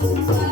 ਸਾ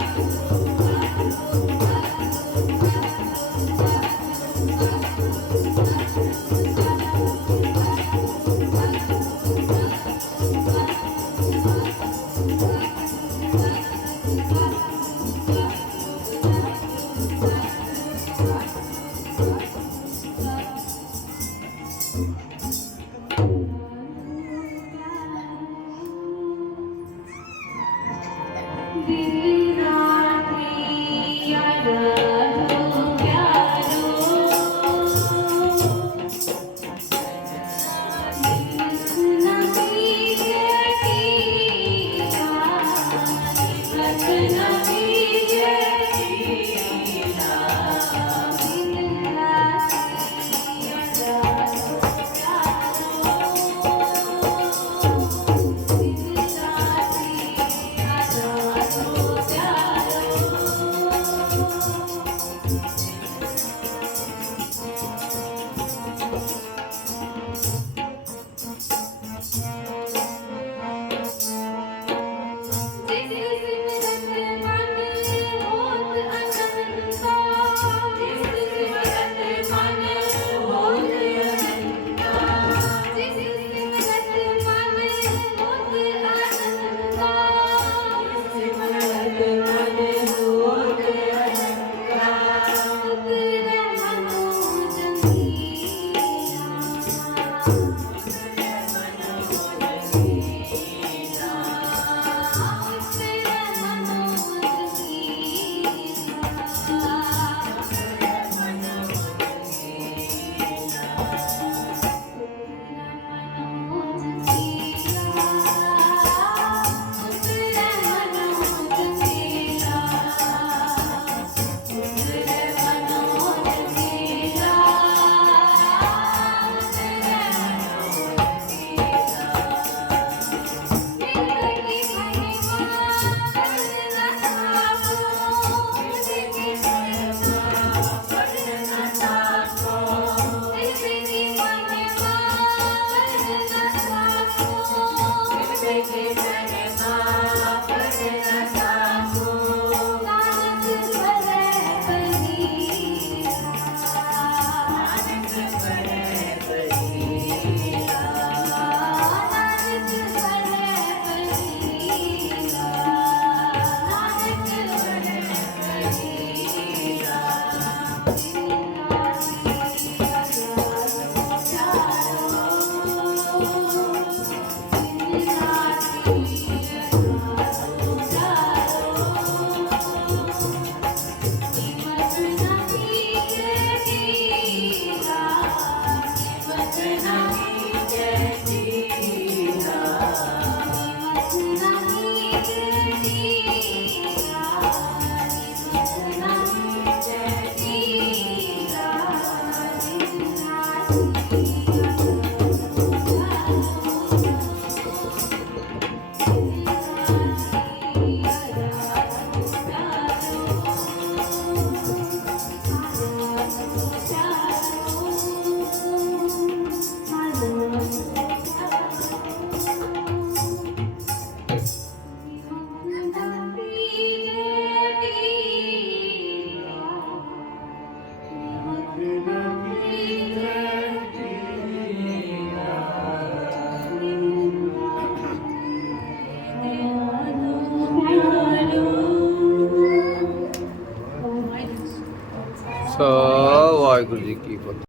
गुरु जी की फतह